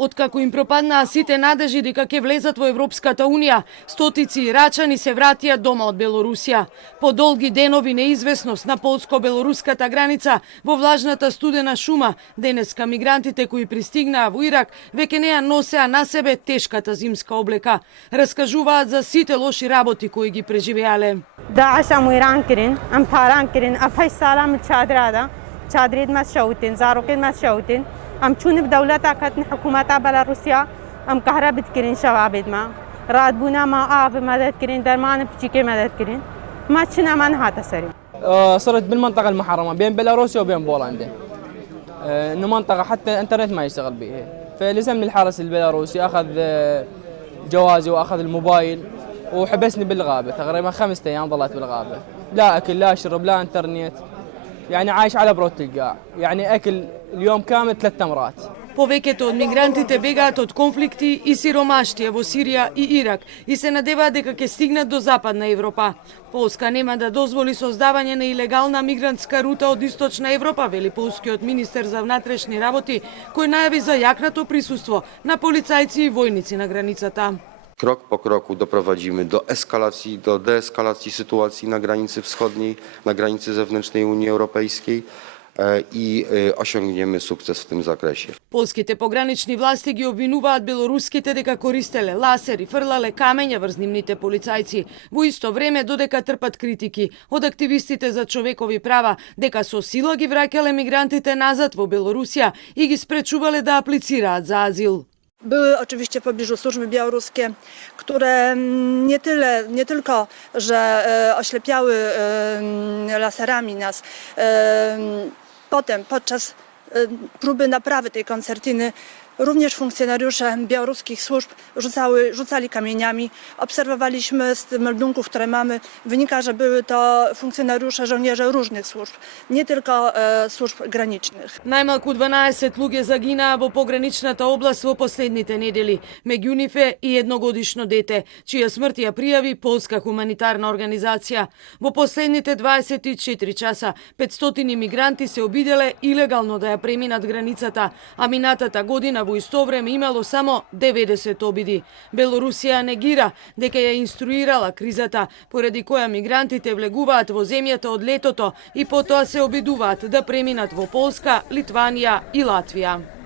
Откако им пропаднаа сите надежи дека ќе влезат во Европската Унија, стотици ирачани се вратија дома од Белорусија. По долги денови неизвестност на полско-белоруската граница во влажната студена шума, денеска мигрантите кои пристигнаа во Ирак веќе не ја носеа на себе тешката зимска облека. Раскажуваат за сите лоши работи кои ги преживеале. داعش ام ایران کرین ام تاران کرین افای سالام چادرادا چادرید ما شوتین زاروکین ما شوتین ام چون بدولت اکتن حکومت بلاروسیا ام كهربت کرین شوابید ما رادبونا ما آب مدد کرین درمان بچیکه مدد کرین ما چنا من هات سري صرت بالمنطقة المحرمة بين بيلاروسيا وبين بولندا انه منطقة حتى الانترنت ما يشتغل بها فلزمني الحرس البيلاروسي اخذ جوازي واخذ الموبايل وحبسني بالغابة تقريبا 5 أيام ظلت بالغابة لا أكل لا شرب لا إنترنت يعني عايش على بروت القاع يعني أكل اليوم كامل 3 تمرات. Повеќето од мигрантите бегаат од конфликти и сиромаштија во Сирија и Ирак и се надеваат дека ќе стигнат до Западна Европа. Полска нема да дозволи создавање на илегална мигрантска рута од Источна Европа, вели полскиот министер за внатрешни работи, кој најави за јакнато присуство на полицајци и војници на границата. Krok po kroku doprowadzimy do eskalacji, do deeskalacji sytuacji na granicy wschodniej, na granicy zewnętrznej Unii Europejskiej i osiągniemy sukces w tym zakresie. Полските погранични власти ги обвинуваат белоруските дека користеле ласер и фрлале камења врз нивните полицајци, во исто време додека трпат критики од активистите за човекови права дека со сила ги враќале мигрантите назад во Белорусија и ги спречувале да аплицираат за азил. Były oczywiście w pobliżu służby białoruskie, które nie tylko, że oślepiały laserami nas, potem podczas próby naprawy tej koncertiny również funkcjonariusze białoruskich służb rzucali kamieniami. Obserwowaliśmy z meldunków, które mamy, wynika, że były to funkcjonariusze, żołnierze różnych służb, nie tylko służb granicznych. Најмалку 12 луѓе загинаа во пограничната област во последните недели, меѓу нив е и едногодишно дете, чија смрт ја пријави полска хуманитарна организација. Во последните 24 часа 500 мигранти се обиделе илегално да ја преминат границата, а минатата година во исто време имало само 90 обиди. Белорусија негира дека ја инструирала кризата, поради која мигрантите влегуваат во земјата од летото и потоа се обидуваат да преминат во Полска, Литванија и Латвија.